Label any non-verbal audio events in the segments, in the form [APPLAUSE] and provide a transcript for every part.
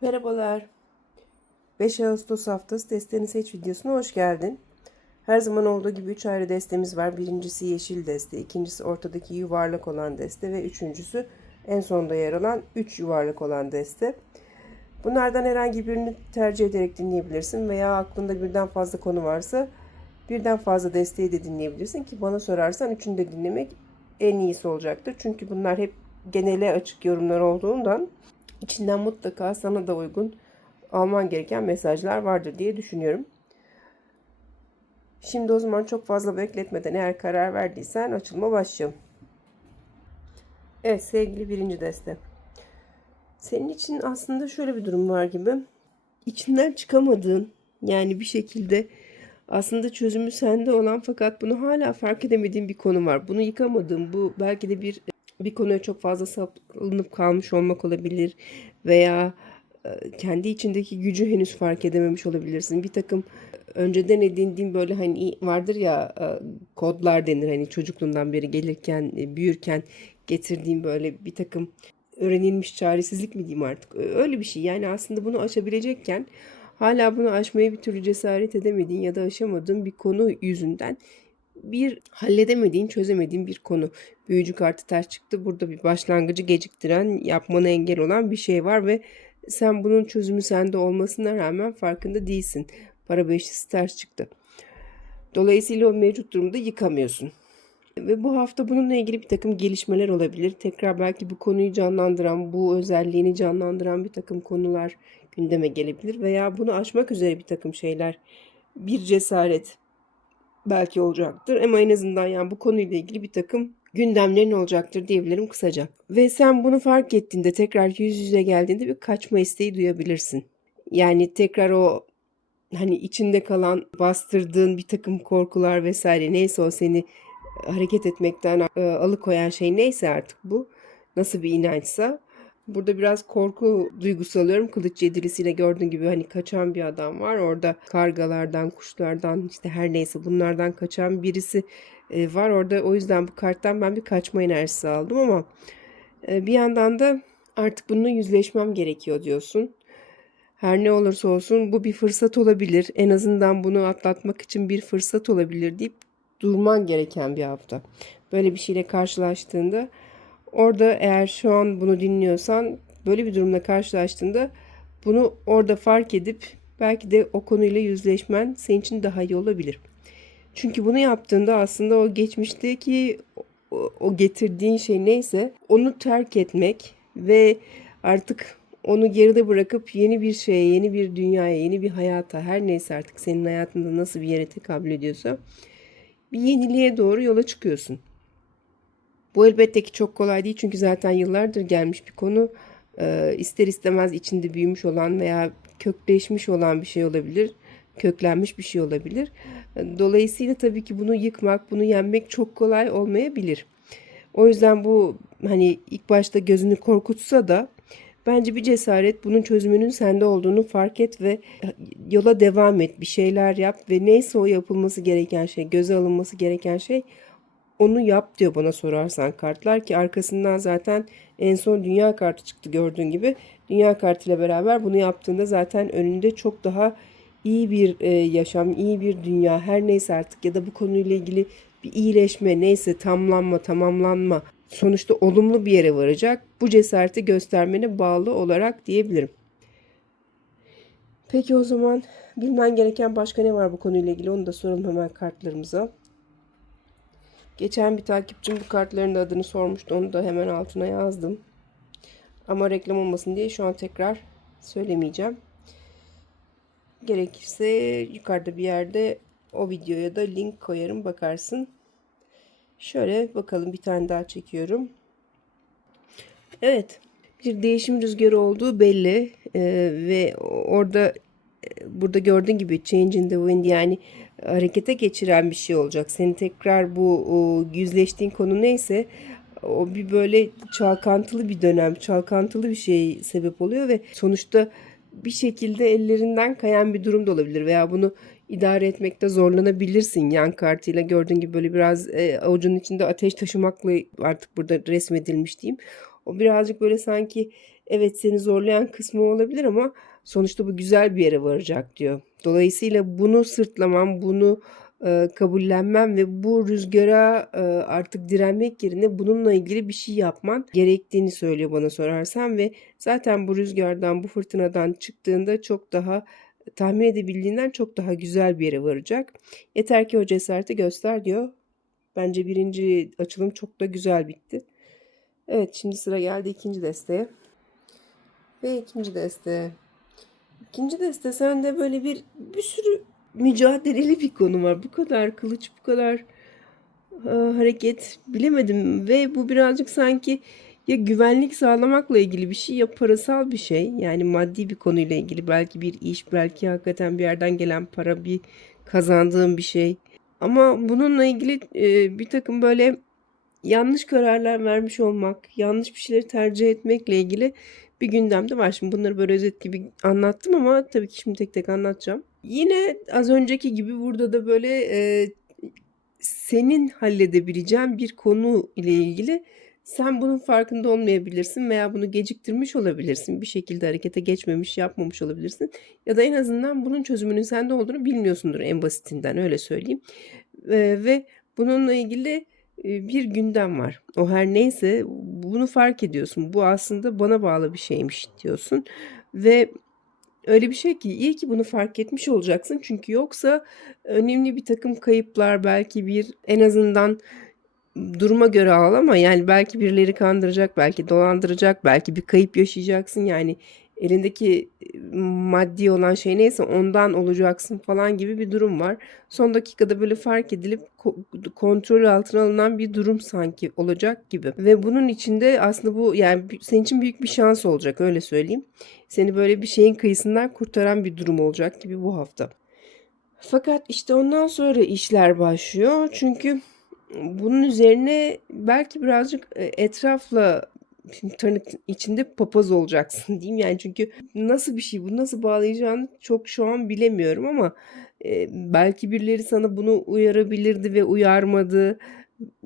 Merhabalar. 5 Ağustos haftası desteni seç videosuna hoş geldin. Her zaman olduğu gibi 3 ayrı destemiz var. Birincisi yeşil deste, ikincisi ortadaki yuvarlak olan deste ve üçüncüsü en sonda yer alan 3 yuvarlak olan deste. Bunlardan herhangi birini tercih ederek dinleyebilirsin veya aklında birden fazla konu varsa birden fazla desteği de dinleyebilirsin ki bana sorarsan üçünü de dinlemek en iyisi olacaktır. Çünkü bunlar hep genele açık yorumlar olduğundan içinden mutlaka sana da uygun alman gereken mesajlar vardır diye düşünüyorum. Şimdi o zaman çok fazla bekletmeden eğer karar verdiysen açılma başlayalım. Evet sevgili birinci deste. Senin için aslında şöyle bir durum var gibi. İçinden çıkamadığın yani bir şekilde aslında çözümü sende olan fakat bunu hala fark edemediğin bir konu var. Bunu yıkamadığın bu belki de bir bir konuya çok fazla saplanıp kalmış olmak olabilir veya e, kendi içindeki gücü henüz fark edememiş olabilirsin. Bir takım önceden edindiğin böyle hani vardır ya e, kodlar denir hani çocukluğundan beri gelirken e, büyürken getirdiğin böyle bir takım öğrenilmiş çaresizlik mi diyeyim artık öyle bir şey. Yani aslında bunu aşabilecekken hala bunu aşmaya bir türlü cesaret edemediğin ya da aşamadığın bir konu yüzünden bir halledemediğin, çözemediğin bir konu. Büyücü kartı ters çıktı. Burada bir başlangıcı geciktiren, yapmana engel olan bir şey var ve sen bunun çözümü sende olmasına rağmen farkında değilsin. Para beşlisi ters çıktı. Dolayısıyla o mevcut durumda yıkamıyorsun. Ve bu hafta bununla ilgili bir takım gelişmeler olabilir. Tekrar belki bu konuyu canlandıran, bu özelliğini canlandıran bir takım konular gündeme gelebilir. Veya bunu aşmak üzere bir takım şeyler, bir cesaret, belki olacaktır. Ama en azından yani bu konuyla ilgili bir takım gündemlerin olacaktır diyebilirim kısaca. Ve sen bunu fark ettiğinde tekrar yüz yüze geldiğinde bir kaçma isteği duyabilirsin. Yani tekrar o hani içinde kalan bastırdığın bir takım korkular vesaire neyse o seni hareket etmekten e, alıkoyan şey neyse artık bu nasıl bir inançsa Burada biraz korku duygusu alıyorum. Kılıç yedilisiyle gördüğün gibi hani kaçan bir adam var. Orada kargalardan, kuşlardan işte her neyse bunlardan kaçan birisi e, var. Orada o yüzden bu karttan ben bir kaçma enerjisi aldım ama e, bir yandan da artık bununla yüzleşmem gerekiyor diyorsun. Her ne olursa olsun bu bir fırsat olabilir. En azından bunu atlatmak için bir fırsat olabilir deyip durman gereken bir hafta. Böyle bir şeyle karşılaştığında Orada eğer şu an bunu dinliyorsan böyle bir durumla karşılaştığında bunu orada fark edip belki de o konuyla yüzleşmen senin için daha iyi olabilir. Çünkü bunu yaptığında aslında o geçmişteki o getirdiğin şey neyse onu terk etmek ve artık onu geride bırakıp yeni bir şeye, yeni bir dünyaya, yeni bir hayata her neyse artık senin hayatında nasıl bir yere tekabül ediyorsa bir yeniliğe doğru yola çıkıyorsun. Bu elbette ki çok kolay değil çünkü zaten yıllardır gelmiş bir konu. Ee, ister istemez içinde büyümüş olan veya kökleşmiş olan bir şey olabilir. Köklenmiş bir şey olabilir. Dolayısıyla tabii ki bunu yıkmak, bunu yenmek çok kolay olmayabilir. O yüzden bu hani ilk başta gözünü korkutsa da bence bir cesaret bunun çözümünün sende olduğunu fark et ve yola devam et. Bir şeyler yap ve neyse o yapılması gereken şey, göze alınması gereken şey onu yap diyor bana sorarsan kartlar ki arkasından zaten en son dünya kartı çıktı gördüğün gibi. Dünya kartıyla beraber bunu yaptığında zaten önünde çok daha iyi bir e, yaşam, iyi bir dünya her neyse artık ya da bu konuyla ilgili bir iyileşme neyse tamlanma, tamamlanma sonuçta olumlu bir yere varacak. Bu cesareti göstermene bağlı olarak diyebilirim. Peki o zaman bilmen gereken başka ne var bu konuyla ilgili onu da soralım hemen kartlarımıza. Geçen bir takipçim bu kartların da adını sormuştu. Onu da hemen altına yazdım. Ama reklam olmasın diye şu an tekrar söylemeyeceğim. Gerekirse yukarıda bir yerde o videoya da link koyarım bakarsın. Şöyle bakalım bir tane daha çekiyorum. Evet bir değişim rüzgarı olduğu belli ee, ve orada burada gördüğün gibi change in the wind yani harekete geçiren bir şey olacak. Seni tekrar bu o, yüzleştiğin konu neyse o bir böyle çalkantılı bir dönem, çalkantılı bir şey sebep oluyor ve sonuçta bir şekilde ellerinden kayan bir durum da olabilir veya bunu idare etmekte zorlanabilirsin yan kartıyla gördüğün gibi böyle biraz e, avucunun içinde ateş taşımakla artık burada resmedilmiş diyeyim. O birazcık böyle sanki Evet seni zorlayan kısmı olabilir ama sonuçta bu güzel bir yere varacak diyor. Dolayısıyla bunu sırtlamam, bunu e, kabullenmem ve bu rüzgara e, artık direnmek yerine bununla ilgili bir şey yapman gerektiğini söylüyor bana sorarsan ve zaten bu rüzgardan, bu fırtınadan çıktığında çok daha tahmin edebildiğinden çok daha güzel bir yere varacak. Yeter ki o cesareti göster diyor. Bence birinci açılım çok da güzel bitti. Evet şimdi sıra geldi ikinci desteğe. Ve ikinci deste. İkinci deste sende böyle bir bir sürü mücadeleli bir konu var. Bu kadar kılıç, bu kadar e, hareket bilemedim ve bu birazcık sanki ya güvenlik sağlamakla ilgili bir şey ya parasal bir şey. Yani maddi bir konuyla ilgili belki bir iş, belki hakikaten bir yerden gelen para, bir kazandığım bir şey. Ama bununla ilgili e, bir takım böyle yanlış kararlar vermiş olmak, yanlış bir şeyleri tercih etmekle ilgili bir gündemde var. Şimdi bunları böyle özet gibi anlattım ama tabii ki şimdi tek tek anlatacağım. Yine az önceki gibi burada da böyle e, senin halledebileceğin bir konu ile ilgili sen bunun farkında olmayabilirsin veya bunu geciktirmiş olabilirsin. Bir şekilde harekete geçmemiş, yapmamış olabilirsin. Ya da en azından bunun çözümünün sende olduğunu bilmiyorsundur en basitinden öyle söyleyeyim. E, ve bununla ilgili bir gündem var. O her neyse bunu fark ediyorsun. Bu aslında bana bağlı bir şeymiş diyorsun. Ve öyle bir şey ki iyi ki bunu fark etmiş olacaksın. Çünkü yoksa önemli bir takım kayıplar belki bir en azından duruma göre al ama yani belki birileri kandıracak, belki dolandıracak, belki bir kayıp yaşayacaksın. Yani elindeki maddi olan şey neyse ondan olacaksın falan gibi bir durum var. Son dakikada böyle fark edilip kontrol altına alınan bir durum sanki olacak gibi. Ve bunun içinde aslında bu yani senin için büyük bir şans olacak öyle söyleyeyim. Seni böyle bir şeyin kıyısından kurtaran bir durum olacak gibi bu hafta. Fakat işte ondan sonra işler başlıyor. Çünkü bunun üzerine belki birazcık etrafla şimdi tırnak içinde papaz olacaksın [LAUGHS] diyeyim. Yani çünkü nasıl bir şey bu nasıl bağlayacağını çok şu an bilemiyorum ama e, belki birileri sana bunu uyarabilirdi ve uyarmadı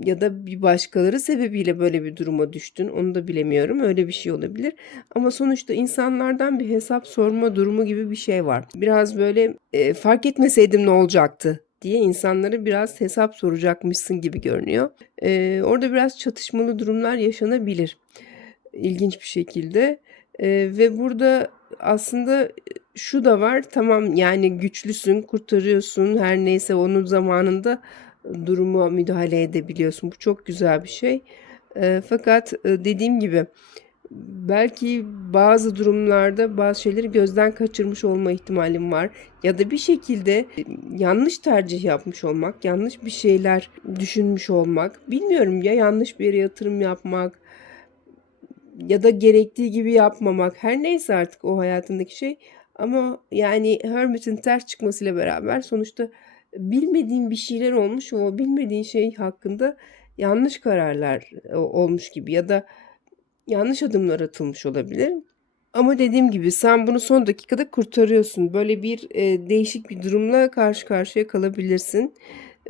ya da bir başkaları sebebiyle böyle bir duruma düştün. Onu da bilemiyorum. Öyle bir şey olabilir. Ama sonuçta insanlardan bir hesap sorma durumu gibi bir şey var. Biraz böyle e, fark etmeseydim ne olacaktı diye insanlara biraz hesap soracakmışsın gibi görünüyor. Ee, orada biraz çatışmalı durumlar yaşanabilir ilginç bir şekilde. E, ve burada aslında şu da var tamam yani güçlüsün kurtarıyorsun her neyse onun zamanında duruma müdahale edebiliyorsun. Bu çok güzel bir şey. E, fakat e, dediğim gibi belki bazı durumlarda bazı şeyleri gözden kaçırmış olma ihtimalim var. Ya da bir şekilde yanlış tercih yapmış olmak, yanlış bir şeyler düşünmüş olmak. Bilmiyorum ya yanlış bir yere yatırım yapmak ya da gerektiği gibi yapmamak her neyse artık o hayatındaki şey ama yani Hermit'in ters çıkmasıyla beraber sonuçta bilmediğin bir şeyler olmuş o bilmediğin şey hakkında yanlış kararlar e, olmuş gibi ya da yanlış adımlar atılmış olabilir. Ama dediğim gibi sen bunu son dakikada kurtarıyorsun. Böyle bir e, değişik bir durumla karşı karşıya kalabilirsin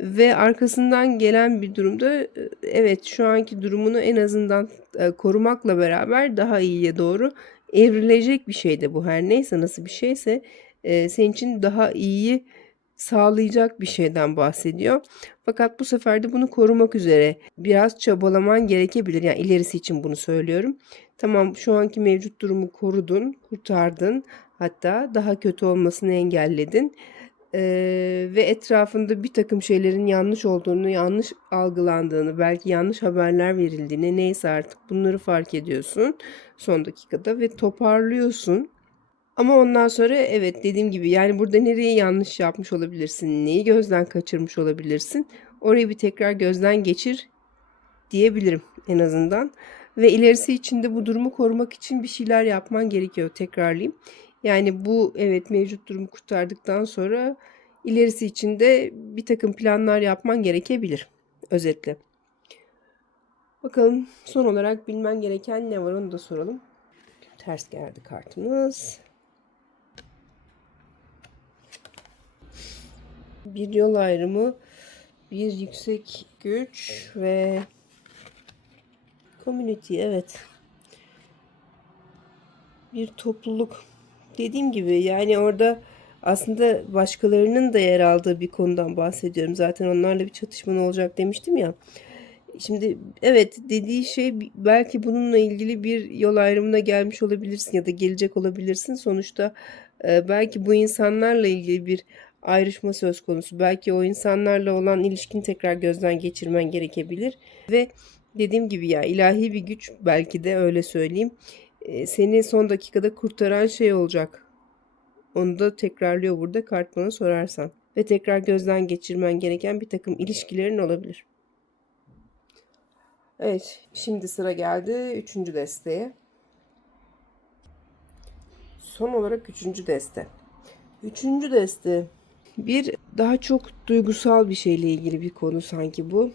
ve arkasından gelen bir durumda e, evet şu anki durumunu en azından e, korumakla beraber daha iyiye doğru evrilecek bir şey de bu her neyse nasıl bir şeyse e, senin için daha iyiyi sağlayacak bir şeyden bahsediyor. Fakat bu sefer de bunu korumak üzere biraz çabalaman gerekebilir. Yani ilerisi için bunu söylüyorum. Tamam şu anki mevcut durumu korudun, kurtardın. Hatta daha kötü olmasını engelledin ee, ve etrafında bir takım şeylerin yanlış olduğunu, yanlış algılandığını, belki yanlış haberler verildiğini neyse artık bunları fark ediyorsun son dakikada ve toparlıyorsun. Ama ondan sonra evet dediğim gibi yani burada nereye yanlış yapmış olabilirsin, neyi gözden kaçırmış olabilirsin orayı bir tekrar gözden geçir diyebilirim en azından. Ve ilerisi için de bu durumu korumak için bir şeyler yapman gerekiyor tekrarlayayım. Yani bu evet mevcut durumu kurtardıktan sonra ilerisi için de bir takım planlar yapman gerekebilir. Özetle. Bakalım son olarak bilmen gereken ne var onu da soralım. Ters geldi kartımız. Bir yol ayrımı, bir yüksek güç ve community evet. bir topluluk. Dediğim gibi yani orada aslında başkalarının da yer aldığı bir konudan bahsediyorum. Zaten onlarla bir çatışman olacak demiştim ya. Şimdi evet dediği şey belki bununla ilgili bir yol ayrımına gelmiş olabilirsin ya da gelecek olabilirsin. Sonuçta e, belki bu insanlarla ilgili bir ayrışma söz konusu. Belki o insanlarla olan ilişkin tekrar gözden geçirmen gerekebilir. Ve dediğim gibi ya ilahi bir güç belki de öyle söyleyeyim. E, seni son dakikada kurtaran şey olacak. Onu da tekrarlıyor burada kart sorarsan. Ve tekrar gözden geçirmen gereken bir takım ilişkilerin olabilir. Evet, şimdi sıra geldi üçüncü desteğe. Son olarak üçüncü deste. Üçüncü deste bir daha çok duygusal bir şeyle ilgili bir konu sanki bu.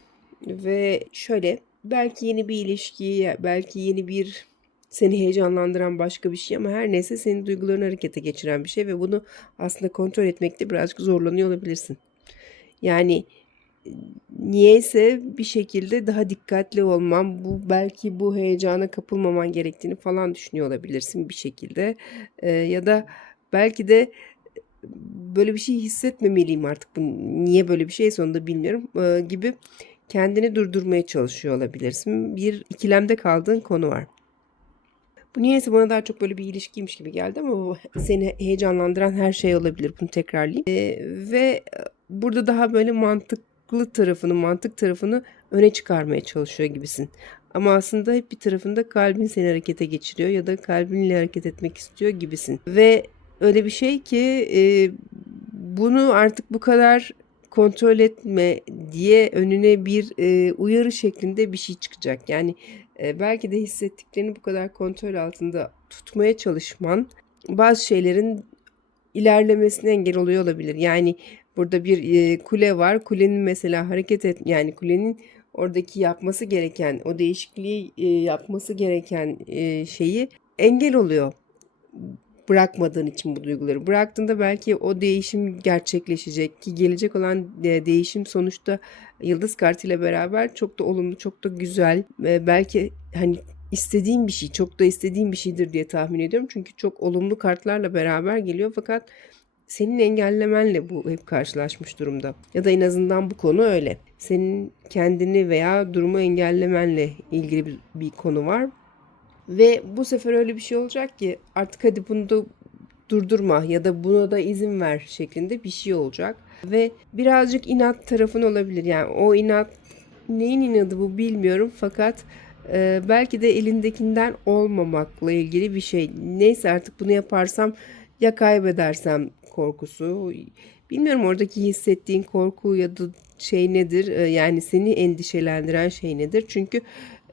Ve şöyle belki yeni bir ilişki, belki yeni bir seni heyecanlandıran başka bir şey ama her neyse senin duygularını harekete geçiren bir şey ve bunu aslında kontrol etmekte birazcık zorlanıyor olabilirsin. Yani niyeyse bir şekilde daha dikkatli olmam, bu belki bu heyecana kapılmaman gerektiğini falan düşünüyor olabilirsin bir şekilde. Ee, ya da belki de böyle bir şey hissetmemeliyim artık. Bu niye böyle bir şey sonunda bilmiyorum ee, gibi kendini durdurmaya çalışıyor olabilirsin. Bir ikilemde kaldığın konu var. Bu niyeyse bana daha çok böyle bir ilişkiymiş gibi geldi ama bu seni heyecanlandıran her şey olabilir. Bunu tekrarlayayım. Ee, ve burada daha böyle mantıklı tarafını, mantık tarafını öne çıkarmaya çalışıyor gibisin. Ama aslında hep bir tarafında kalbin seni harekete geçiriyor ya da kalbinle hareket etmek istiyor gibisin. Ve öyle bir şey ki e, bunu artık bu kadar kontrol etme diye önüne bir e, uyarı şeklinde bir şey çıkacak. Yani e, belki de hissettiklerini bu kadar kontrol altında tutmaya çalışman bazı şeylerin ilerlemesine engel oluyor olabilir. Yani burada bir e, kule var. Kulenin mesela hareket et yani kulenin oradaki yapması gereken o değişikliği e, yapması gereken e, şeyi engel oluyor bırakmadığın için bu duyguları. Bıraktığında belki o değişim gerçekleşecek ki gelecek olan değişim sonuçta yıldız kartıyla beraber çok da olumlu, çok da güzel ve belki hani istediğim bir şey, çok da istediğim bir şeydir diye tahmin ediyorum. Çünkü çok olumlu kartlarla beraber geliyor fakat senin engellemenle bu hep karşılaşmış durumda. Ya da en azından bu konu öyle. Senin kendini veya durumu engellemenle ilgili bir, bir konu var. Ve bu sefer öyle bir şey olacak ki artık hadi bunu da durdurma ya da buna da izin ver şeklinde bir şey olacak. Ve birazcık inat tarafın olabilir. Yani o inat neyin inadı bu bilmiyorum fakat e, belki de elindekinden olmamakla ilgili bir şey. Neyse artık bunu yaparsam ya kaybedersem korkusu. Bilmiyorum oradaki hissettiğin korku ya da şey nedir? E, yani seni endişelendiren şey nedir? Çünkü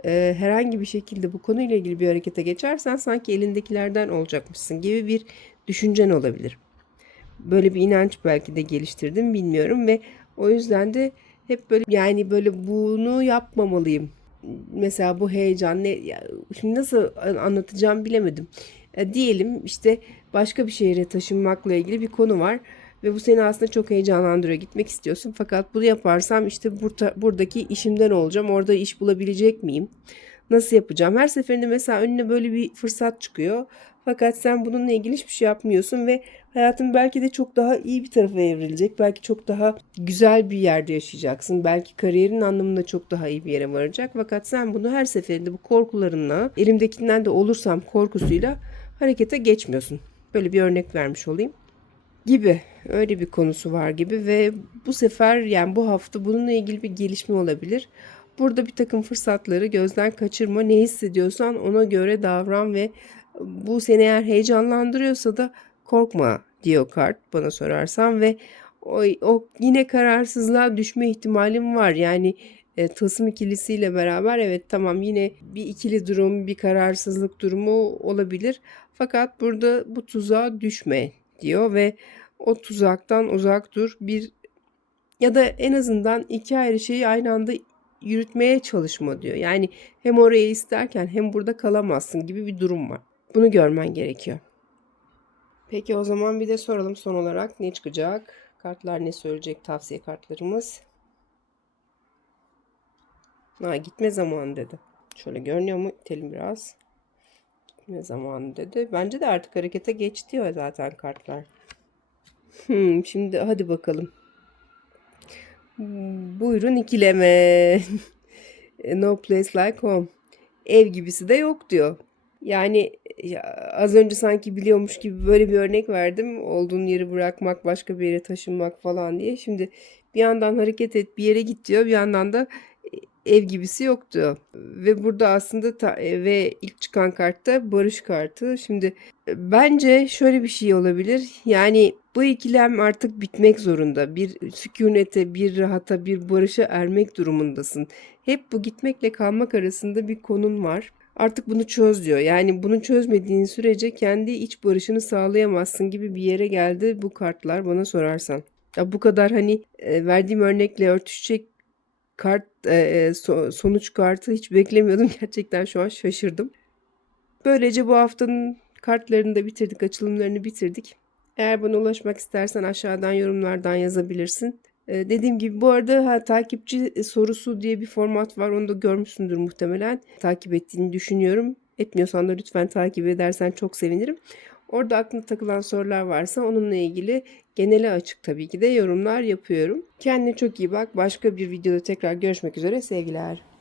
e, herhangi bir şekilde bu konuyla ilgili bir harekete geçersen sanki elindekilerden olacakmışsın gibi bir düşüncen olabilir. Böyle bir inanç belki de geliştirdim bilmiyorum ve o yüzden de hep böyle yani böyle bunu yapmamalıyım. Mesela bu heyecan ne şimdi nasıl anlatacağım bilemedim. E, diyelim işte başka bir şehre taşınmakla ilgili bir konu var ve bu seni aslında çok heyecanlandırıyor. Gitmek istiyorsun fakat bunu yaparsam işte burada, buradaki işimden olacağım. Orada iş bulabilecek miyim? Nasıl yapacağım? Her seferinde mesela önüne böyle bir fırsat çıkıyor. Fakat sen bununla ilgili hiçbir şey yapmıyorsun ve hayatın belki de çok daha iyi bir tarafa evrilecek. Belki çok daha güzel bir yerde yaşayacaksın. Belki kariyerin anlamında çok daha iyi bir yere varacak. Fakat sen bunu her seferinde bu korkularınla, elimdekinden de olursam korkusuyla harekete geçmiyorsun. Böyle bir örnek vermiş olayım gibi öyle bir konusu var gibi ve bu sefer yani bu hafta bununla ilgili bir gelişme olabilir. Burada bir takım fırsatları gözden kaçırma. Ne hissediyorsan ona göre davran ve bu seni eğer heyecanlandırıyorsa da korkma diyor kart bana sorarsan ve o, o yine kararsızlığa düşme ihtimalim var. Yani e, tılsım ikilisiyle beraber evet tamam yine bir ikili durum, bir kararsızlık durumu olabilir. Fakat burada bu tuzağa düşme diyor ve o tuzaktan uzak dur. Bir ya da en azından iki ayrı şeyi aynı anda yürütmeye çalışma diyor. Yani hem oraya isterken hem burada kalamazsın gibi bir durum var. Bunu görmen gerekiyor. Peki o zaman bir de soralım son olarak ne çıkacak? Kartlar ne söyleyecek tavsiye kartlarımız? Ha gitme zamanı dedi. Şöyle görünüyor mu? İtelim biraz. Etme zamanı dedi. Bence de artık harekete geçti diyor zaten kartlar. Hmm, şimdi hadi bakalım. Buyurun ikileme. [LAUGHS] no place like home. Ev gibisi de yok diyor. Yani ya, az önce sanki biliyormuş gibi böyle bir örnek verdim. Olduğun yeri bırakmak, başka bir yere taşınmak falan diye. Şimdi bir yandan hareket et, bir yere git diyor. Bir yandan da ev gibisi yok diyor. Ve burada aslında ta- e, ve ilk çıkan kartta barış kartı. Şimdi e, bence şöyle bir şey olabilir. Yani bu ikilem artık bitmek zorunda. Bir sükunete, bir rahata, bir barışa ermek durumundasın. Hep bu gitmekle kalmak arasında bir konun var. Artık bunu çöz diyor. Yani bunu çözmediğin sürece kendi iç barışını sağlayamazsın gibi bir yere geldi bu kartlar bana sorarsan. Ya bu kadar hani e, verdiğim örnekle örtüşecek kart e, e, so- sonuç kartı hiç beklemiyordum. [LAUGHS] Gerçekten şu an şaşırdım. Böylece bu haftanın kartlarını da bitirdik, açılımlarını bitirdik. Eğer bana ulaşmak istersen aşağıdan yorumlardan yazabilirsin. Ee, dediğim gibi bu arada ha, takipçi sorusu diye bir format var. Onu da görmüşsündür muhtemelen. Takip ettiğini düşünüyorum. Etmiyorsan da lütfen takip edersen çok sevinirim. Orada aklına takılan sorular varsa onunla ilgili genele açık tabii ki de yorumlar yapıyorum. Kendine çok iyi bak. Başka bir videoda tekrar görüşmek üzere. Sevgiler.